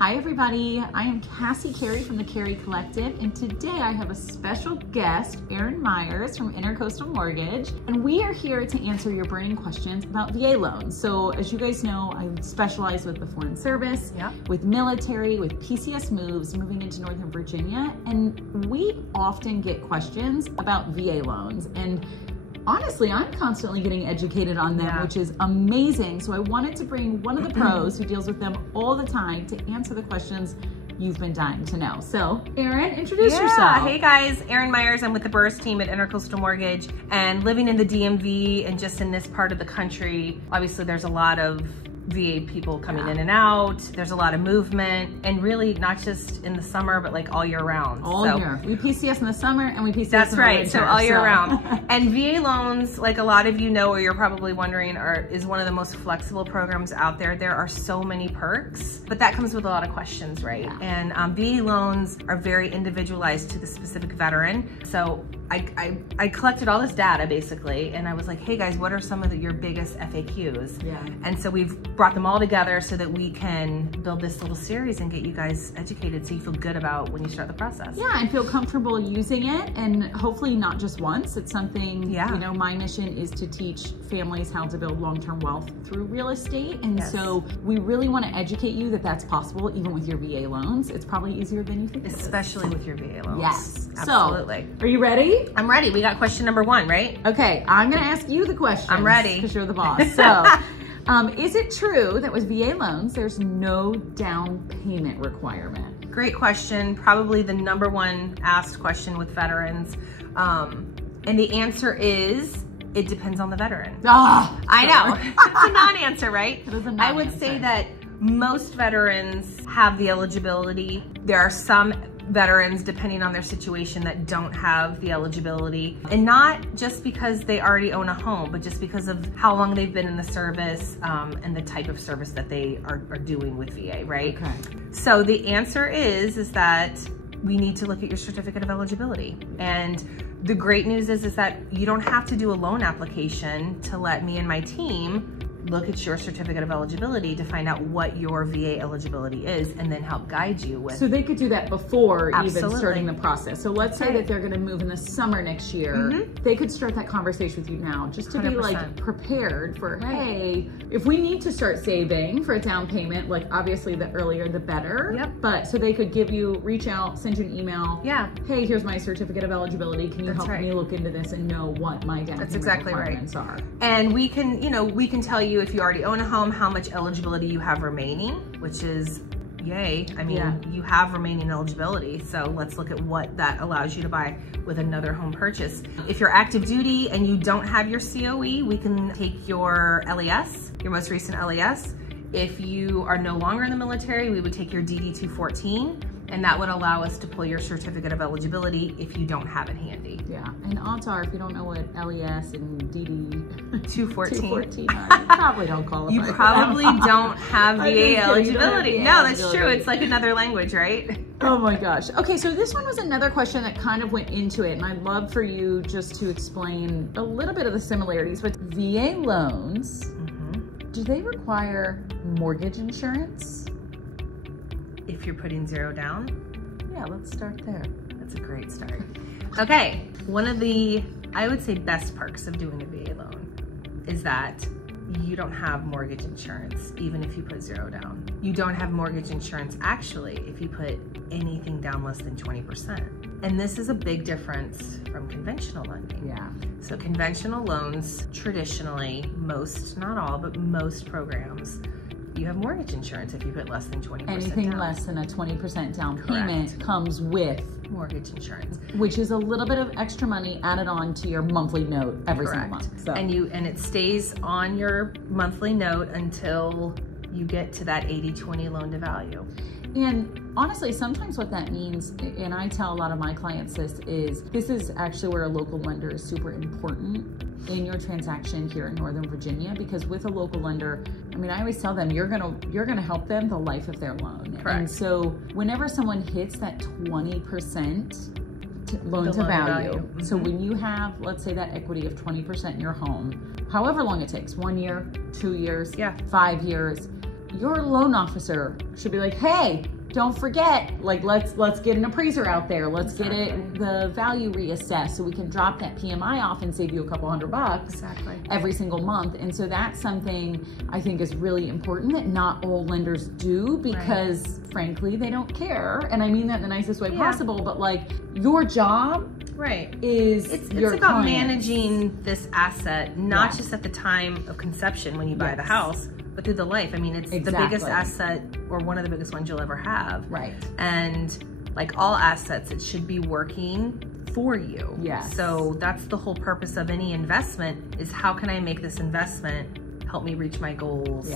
Hi everybody, I am Casi Carey from the Carey Collective, and today I have a special guest, Erin Myers from Intercoastal Mortgage, and we are here to answer your burning questions about VA loans. So as you guys know, I specialize with the foreign service, with military, with PCS moves, moving into Northern Virginia, and we often get questions about VA loans. And honestly, I'm constantly getting educated on them, which is amazing. So I wanted to bring one of the pros who deals with them all the time to answer the questions you've been dying to know. So, Erin, introduce yourself. Hey guys, Erin Myers. I'm with the Burruss team at Intercoastal Mortgage, and living in the DMV and just in this part of the country, obviously there's a lot of VA people coming in and out. There's a lot of movement, and really not just in the summer, but like all year round. All year. We PCS in the summer and we PCS in the winter. That's right, so all year round. And VA loans, like a lot of you know, or you're probably wondering, is one of the most flexible programs out there. There are so many perks, but that comes with a lot of questions, right? And VA loans are very individualized to the specific veteran. So I collected all this data basically, and I was like, hey guys, what are some of your biggest FAQs? And so we've brought them all together so that we can build this little series and get you guys educated so you feel good about when you start the process. And feel comfortable using it, and hopefully not just once. It's something, you know, my mission is to teach families how to build long-term wealth through real estate. And so we really want to educate you that that's possible even with your VA loans. It's probably easier than you think. Especially with your VA loans. Yes. Absolutely. So, are you ready? I'm ready. We got question number 1, right? Okay, I'm gonna ask you the question. I'm ready. Because you're the boss. So, is it true that with VA loans, there's no down payment requirement? Great question. Probably the number 1 asked question with veterans. And the answer is, it depends on the veteran. I know. It's a non-answer, right? It is a non-answer. I would say that most veterans have the eligibility. There are some veterans, depending on their situation, that don't have the eligibility, and not just because they already own a home, but just because of how long they've been in the service and the type of service that they are doing with VA, right? Okay. So the answer is that we need to look at your certificate of eligibility. And the great news is that you don't have to do a loan application to let me and my team look at your certificate of eligibility to find out what your VA eligibility is, and then help guide you with. So they could do that before even starting the process. So let's say that they're going to move in the summer next year. They could start that conversation with you now, just to 100%. Be like prepared for, hey, if we need to start saving for a down payment, like obviously the earlier the better. But so they could reach out, send you an email. Hey, here's my certificate of eligibility. Can you help me look into this and know what my down payment requirements are? And we can, we can tell you if you already own a home, how much eligibility you have remaining, which is yay. I mean, you have remaining eligibility. So let's look at what that allows you to buy with another home purchase. If you're active duty and you don't have your COE, we can take your LES, your most recent LES. If you are no longer in the military, we would take your DD-214, and that would allow us to pull your certificate of eligibility if you don't have it handy. And odds are, if you don't know what LES and DD-214 are, you probably don't qualify. You probably don't have VA eligibility. No, that's true. It's like another language, right? Oh my gosh. Okay, so this one was another question that kind of went into it, and I'd love for you just to explain a little bit of the similarities. But VA loans, do they require mortgage insurance? If you're putting 0 down? Yeah, let's start there. That's a great start. Okay, one of the, I would say, best perks of doing a VA loan is that you don't have mortgage insurance, even if you put 0 down. You don't have mortgage insurance, actually, if you put anything down less than 20%. And this is a big difference from conventional lending. So conventional loans, traditionally, most, not all, but most programs, you have mortgage insurance if you put less than 20% Anything down. less than a 20% down payment comes with mortgage insurance, which is a little bit of extra money added on to your monthly note every single month. So. And it stays on your monthly note until you get to that 80-20 loan to value. And honestly, sometimes what that means, and I tell a lot of my clients this is actually where a local lender is super important in your transaction here in Northern Virginia, because with a local lender, I mean, I always tell them you're gonna help them the life of their loan. And so whenever someone hits that 20% loan to value. So when you have, let's say, that equity of 20% in your home, however long it takes, 1 year, 2 years, 5 years, your loan officer should be like, hey, don't forget, like, let's get an appraiser out there. Let's get the value reassessed so we can drop that PMI off and save you a couple $100 every single month. And so that's something I think is really important that not all lenders do, because frankly, they don't care. And I mean that in the nicest way possible, but like, your job is it's about managing this asset, not just at the time of conception when you buy the house, but through the life. I mean, it's the biggest asset, or one of the biggest ones you'll ever have. And like all assets, it should be working for you. So that's the whole purpose of any investment, is how can I make this investment help me reach my goals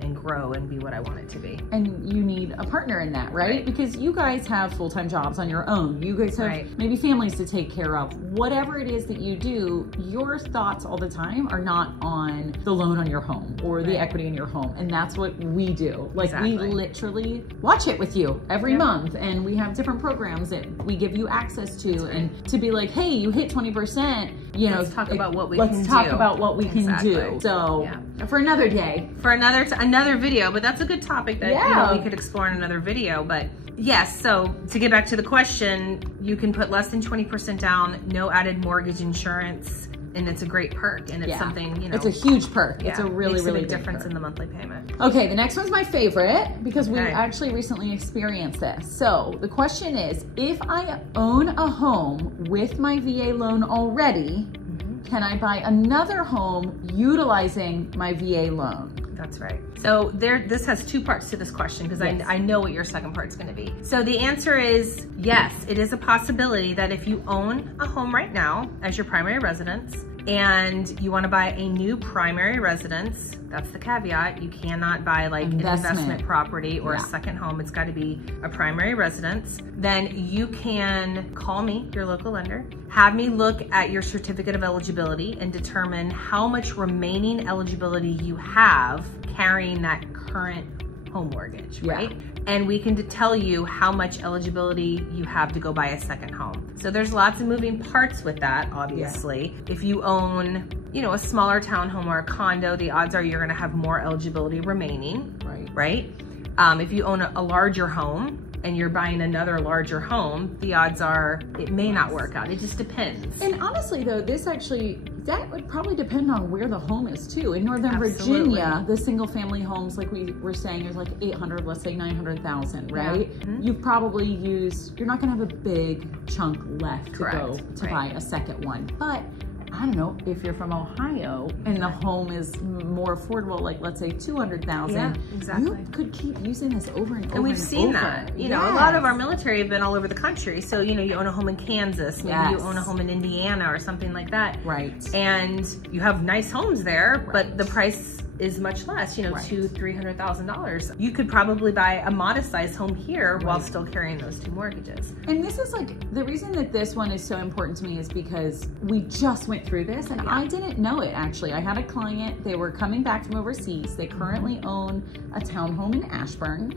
and grow and be what I want it to be. And you need a partner in that, right? Because you guys have full-time jobs on your own. You guys have maybe families to take care of. Whatever it is that you do, your thoughts all the time are not on the loan on your home or the equity in your home. And that's what we do. Like we literally watch it with you every month, and we have different programs that we give you access to, and to be like, hey, you hit 20%, you know, let's talk about what we can do. Let's talk about what we can do. So for another day. For another video, but that's a good topic that you know, we could explore in another video. But yes, so to get back to the question, you can put less than 20% down, no added mortgage insurance, and it's a great perk, and it's something, you know, it's a huge perk. It's a really big difference in the monthly payment. Okay, the next one's my favorite, because we actually recently experienced this. So the question is, if I own a home with my VA loan already, can I buy another home utilizing my VA loan? That's right. So this has two parts to this question, because I know what your second part's going to be. So the answer is yes, it is a possibility that if you own a home right now as your primary residence, and you want to buy a new primary residence, that's the caveat. You cannot buy like an investment property or a second home. It's got to be a primary residence. Then you can call me, your local lender, have me look at your certificate of eligibility and determine how much remaining eligibility you have carrying that current home mortgage, right? And we can tell you how much eligibility you have to go buy a second home. So there's lots of moving parts with that, obviously. If you own, you know, a smaller townhome or a condo, the odds are you're gonna have more eligibility remaining, right? If you own a larger home and you're buying another larger home, the odds are it may not work out. It just depends. And honestly though, that would probably depend on where the home is too. In Northern Virginia, the single family homes, like we were saying, is like 800, let's say 900,000, right? You've probably you're not gonna have a big chunk left to go to buy a second one. But I don't know, if you're from Ohio and the home is more affordable, like let's say 200,000, you could keep using this over and over. And we've seen that. You know, a lot of our military have been all over the country. So, you know, you own a home in Kansas, maybe you own a home in Indiana or something like that. And you have nice homes there, but the price is much less, you know, $200,000-$300,000. You could probably buy a modest sized home here while still carrying those two mortgages. And this is like, the reason that this one is so important to me is because we just went through this and I didn't know it actually. I had a client, they were coming back from overseas. They currently own a townhome in Ashburn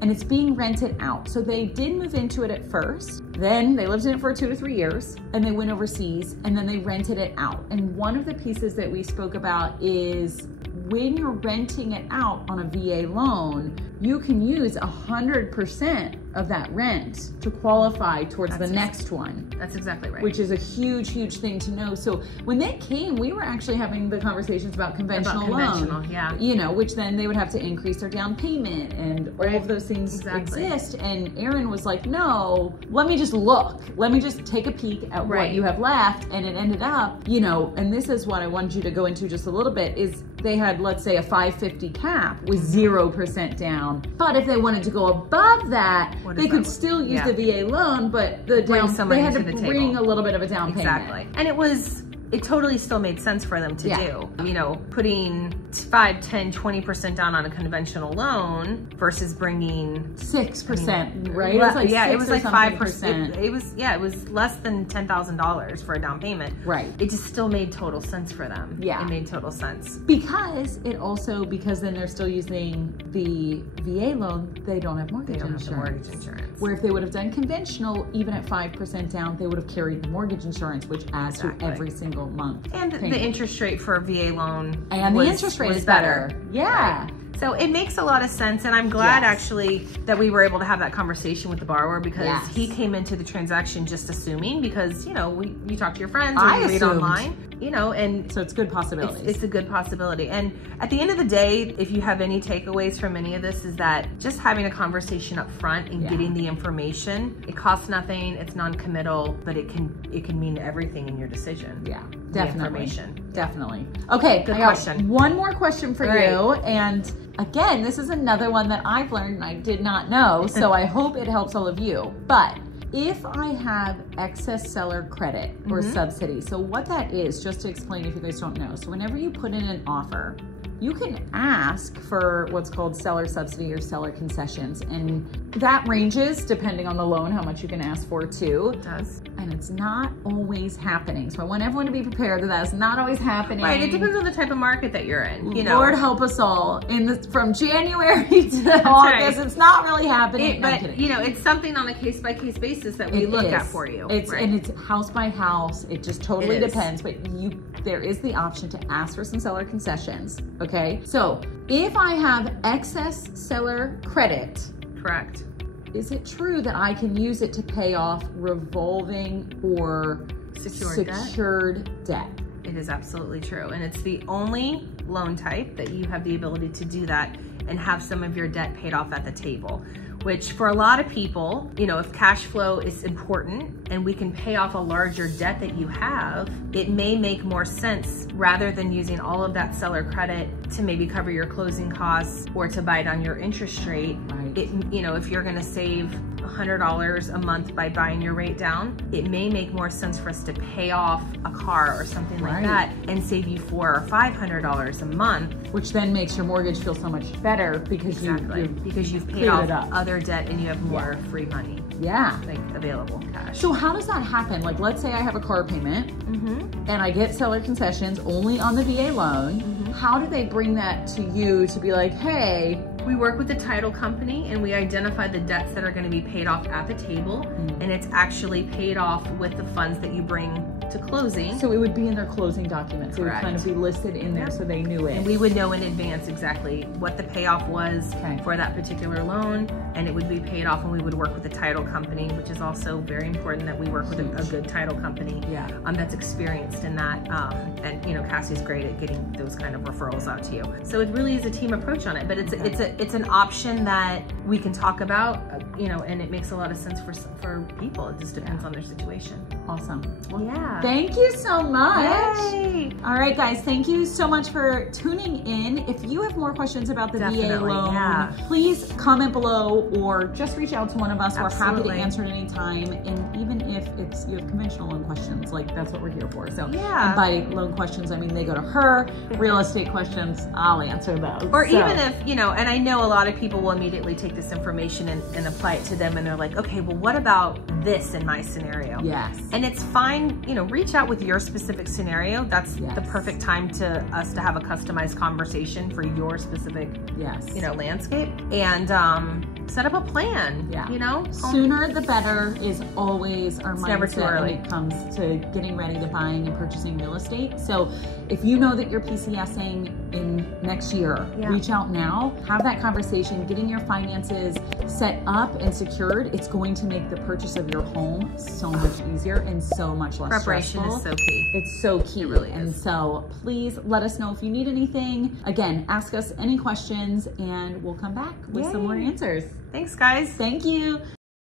and it's being rented out. So they did move into it at first, then they lived in it for 2 to 3 years and they went overseas and then they rented it out. And one of the pieces that we spoke about is when you're renting it out on a VA loan, you can use 100% of that rent to qualify towards the next one. That's exactly right. Which is a huge, huge thing to know. So when they came, we were actually having the conversations about conventional loan, you know, which then they would have to increase their down payment and all of those things exist. And Erin was like, no, let me just look. Let me just take a peek at what you have left. And it ended up, you know, and this is what I wanted you to go into just a little bit, is they had, let's say, a 550 cap with 0% down. But if they wanted to go above that, they could still use the VA loan, but they had to bring a little bit of a down payment. And it totally still made sense for them to do. You know, putting 5, 10, 20% down on a conventional loan versus bringing 6%, right? It was like 5%. It was less than $10,000 for a down payment. It just still made total sense for them. It made total sense. Because then they're still using the VA loan, they don't have mortgage insurance. Where if they would have done conventional, even at 5% down, they would have carried the mortgage insurance, which adds to every single month. And the interest rate for a VA loan the interest rate is better. So it makes a lot of sense, and I'm glad Yes. actually that we were able to have that conversation with the borrower, because Yes. he came into the transaction just assuming, because, you know, you talk to your friends or I you read assumed. online, you know, and So it's good possibilities. it's a good possibility. And at the end of the day, if you have any takeaways from any of this, is that just having a conversation up front and Yeah. getting the information, it costs nothing, it's non-committal, but it can mean everything in your decision. Yeah, The definitely. information. Definitely. Okay, Good I got question. one more question for All right. you. And again, this is another one that I've learned and I did not know, so I hope it helps all of you. But if I have excess seller credit or subsidy, so what that is, just to explain if you guys don't know. So whenever you put in an offer, you can ask for what's called seller subsidy or seller concessions. And that ranges depending on the loan, how much you can ask for too. It does. And it's not always happening. So I want everyone to be prepared that that's not always happening. Right, it depends on the type of market that you're in, you know. Lord help us all. From January to August, right. it's not really happening. No, I'm But, kidding. you know, it's something on a case-by-case basis that we It look is. at for you. It's right? and it's house by house. It just totally It is. depends. But there is the option to ask for some seller concessions. Okay. So if I have excess seller credit, Correct. is it true that I can use it to pay off revolving or secured debt? It is absolutely true. And it's the only loan type that you have the ability to do that and have some of your debt paid off at the table. Which for a lot of people, you know, if cash flow is important and we can pay off a larger debt that you have, it may make more sense rather than using all of that seller credit to maybe cover your closing costs or to buy down your interest rate. Right. You know, if you're gonna save $100 a month by buying your rate down, it may make more sense for us to pay off a car or something like Right. that and save you $400 or $500 a month. Which then makes your mortgage feel so much better because Because you've paid cleared off it up. other debt and you have more free money, yeah. like available cash. So how does that happen? Like, let's say I have a car payment Mm-hmm. and I get seller concessions only on the VA loan. How do they bring that to you to be like, hey, We work with the title company and we identify the debts that are going to be paid off at the table, and it's actually paid off with the funds that you bring to closing. so it would be in their closing documents. It would kind of Correct. be listed in there so they knew it. And we would know in advance exactly what the payoff was Okay. for that particular loan, and it would be paid off, and we would work with the title company, which is also very important that we work with a good title company Yeah. that's experienced in that. And you know, Casi's great at getting those kind of referrals out to you. So it really is a team approach on it, but it's an option that we can talk about, you know, and it makes a lot of sense for people. It just depends on their situation. Awesome. Well, yeah. Thank you so much. Yay. All right, guys, thank you so much for tuning in. If you have more questions about the VA Definitely, loan, yeah. please comment below or just reach out to one of us. We're happy to Absolutely. answer at any time. And even if you have conventional loan questions, like that's what we're here for. So Yeah. and by loan questions, I mean they go to her. Real estate questions, I'll answer those. Or So- even if, you know, and I know a lot of people will immediately take this information and apply it to them, and they're like, okay, well, what about this in my scenario? Yes. And it's fine, you know, reach out with your specific scenario. That's Yes. the perfect time to us to have a customized conversation for your specific, Yes. you know, landscape, and set up a plan. Yeah. You know, Sooner the better is always our mindset never too early. when it comes to getting ready to buying and purchasing real estate. So if you know that you're PCSing in next year, Yeah. reach out now, have that conversation, getting your finances set up and secured. It's going to make the purchase of your home so much easier and so much less Preparation stressful. is so key. It's so key. It really And is. so please let us know if you need anything. Again, ask us any questions and we'll come back with some more Yay. answers. Thanks, guys. Thank you.